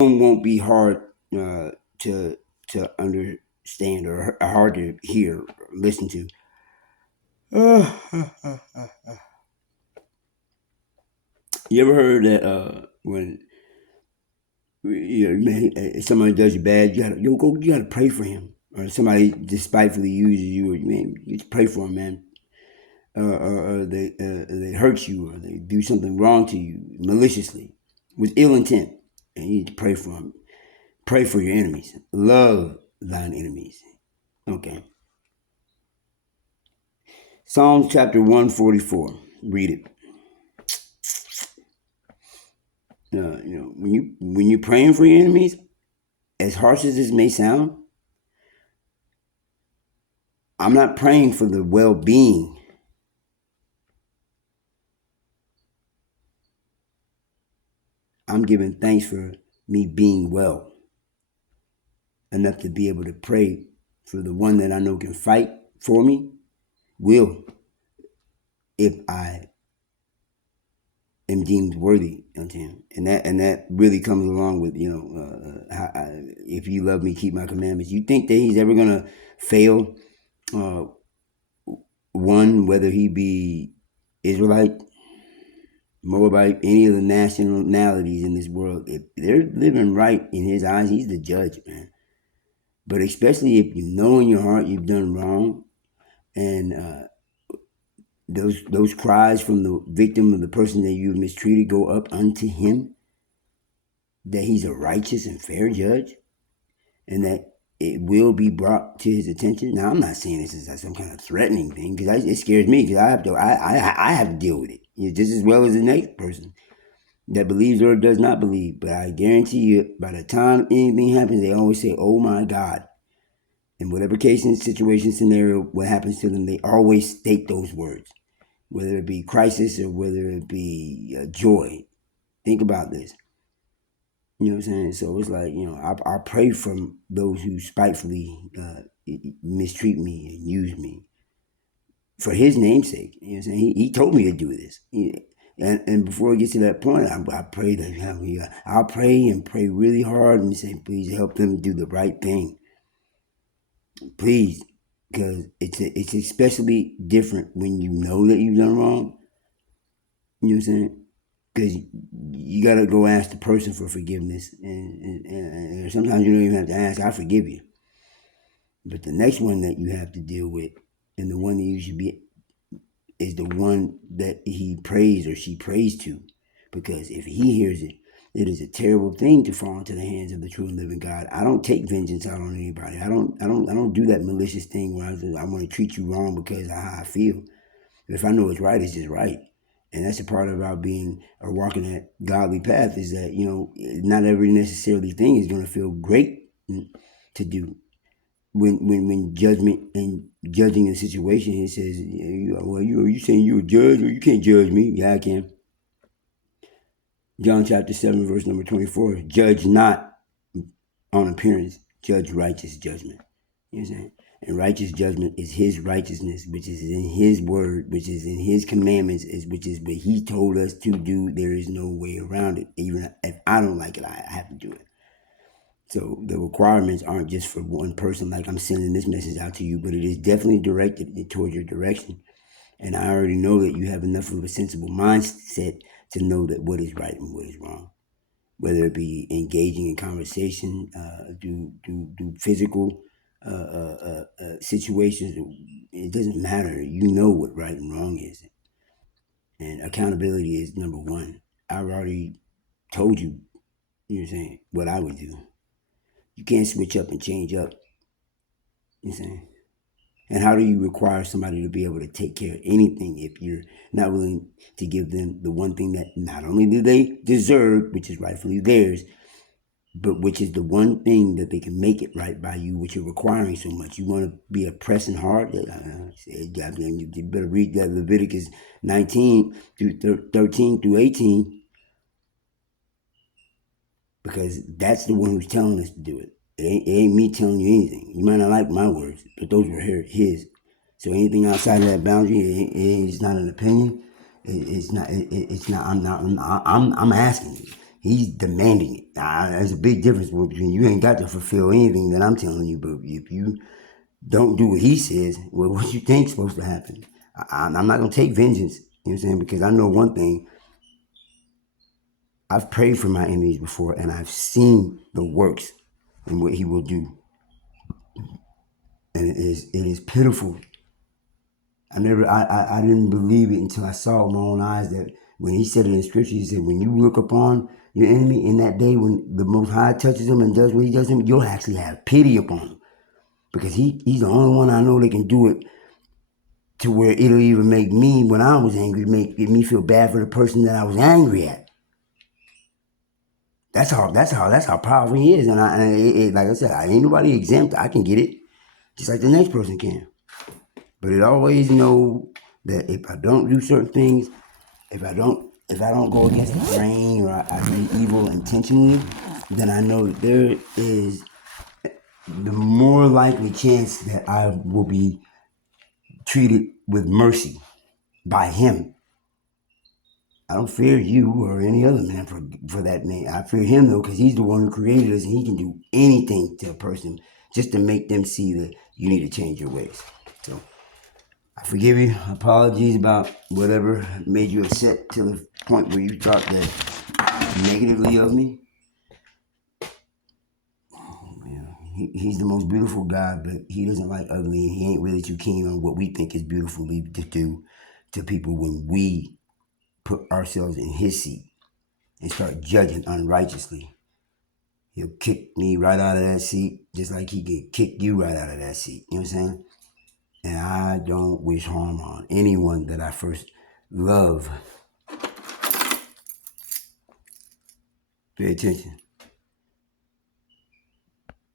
won't be hard to understand or hard to hear, or listen to. You ever heard that when man, if somebody does you bad, you gotta pray for him, or somebody despitefully uses you, or man, you just pray for him, man. Or they hurt you, or they do something wrong to you maliciously with ill intent, and you need to pray for them. Pray for your enemies. Love thine enemies. Okay. Psalms chapter 144. Read it. When you're praying for your enemies, as harsh as this may sound, I'm not praying for the well-being. I'm giving thanks for me being well enough to be able to pray for the one that I know can fight for me, will, if I am deemed worthy unto him. And that really comes along with, if you love me, keep my commandments. You think that he's ever going to fail uh, one, whether he be Israelite, Moabite, any of the nationalities in this world, if they're living right in his eyes, he's the judge, man. But especially if you know in your heart you've done wrong, and those cries from the victim of the person that you've mistreated go up unto him, that he's a righteous and fair judge, and that it will be brought to his attention. Now, I'm not saying this is some kind of threatening thing, because it scares me, because I have to deal with it just as well as the next person that believes or does not believe. But I guarantee you, by the time anything happens, they always say, "Oh my God." In whatever case, and situation, scenario, what happens to them, they always state those words, whether it be crisis or whether it be joy. Think about this. You know what I'm saying? So it's like, I pray from those who spitefully mistreat me and use me for his namesake. You know what I'm saying? He told me to do this. And before it gets to that point, I pray that I'll pray and pray really hard and say, please help them do the right thing. Please, because it's especially different when you know that you've done wrong. You know what I'm saying? Because you got to go ask the person for forgiveness, and sometimes you don't even have to ask, I forgive you. But the next one that you have to deal with, and the one that you should be, is the one that he prays or she prays to. Because if he hears it, it is a terrible thing to fall into the hands of the true and living God. I don't take vengeance out on anybody. I don't do that malicious thing where I want to treat you wrong because of how I feel. If I know it's right, it's just right. And that's a part about being or walking that godly path, is that, not every necessarily thing is going to feel great to do. When judgment and judging a situation, it says, well, you saying you're a judge, or you can't judge me? Yeah, I can. John chapter 7, verse number 24. Judge not on appearance, judge righteous judgment. You know what I'm saying? And righteous judgment is his righteousness, which is in his word, which is in his commandments, which is what he told us to do. There is no way around it. Even if I don't like it, I have to do it. So the requirements aren't just for one person, like I'm sending this message out to you, but it is definitely directed towards your direction. And I already know that you have enough of a sensible mindset to know that what is right and what is wrong. Whether it be engaging in conversation, do physical situations, it doesn't matter. You know what right and wrong is. And accountability is number one. I've already told you, you know what I'm saying, what I would do. You can't switch up and change up. You know what I'm saying? And how do you require somebody to be able to take care of anything if you're not willing to give them the one thing that not only do they deserve, which is rightfully theirs, but which is the one thing that they can make it right by you, which you're requiring so much. You want to be oppressing hard? You better read that Leviticus 19 through 13 through 18, because that's the one who's telling us to do it. It ain't me telling you anything. You might not like my words, but those were his. So anything outside of that boundary, it's not an opinion. It's not. I'm asking you. He's demanding it. Now, there's a big difference between you ain't got to fulfill anything that I'm telling you, but if you don't do what he says, well, what you think's supposed to happen? I'm not going to take vengeance, you know what I'm saying? Because I know one thing. I've prayed for my enemies before, and I've seen the works and what he will do. And it is pitiful. I didn't believe it until I saw with my own eyes that when he said it in scripture, he said, when you look upon your enemy in that day when the Most High touches him and does what he does him, you'll actually have pity upon him. Because he's the only one I know that can do it to where it'll even make me, when I was angry, make me feel bad for the person that I was angry at. That's how powerful he is. And like I said, I ain't nobody exempt. I can get it just like the next person can. But it always know that if I don't do certain things, if I don't go against the grain or I do evil intentionally, then I know that there is the more likely chance that I will be treated with mercy by him. I don't fear you or any other man for that man. I fear him though, because he's the one who created us, and he can do anything to a person just to make them see that you need to change your ways. So I forgive you. Apologies about whatever made you upset to the point where you thought that negatively of me. He's the most beautiful God, but he doesn't like ugly, and he ain't really too keen on what we think is beautiful to do to people when we put ourselves in his seat and start judging unrighteously. He'll kick me right out of that seat just like he can kick you right out of that seat. You know what I'm saying? And I don't wish harm on anyone that I first love. Pay attention.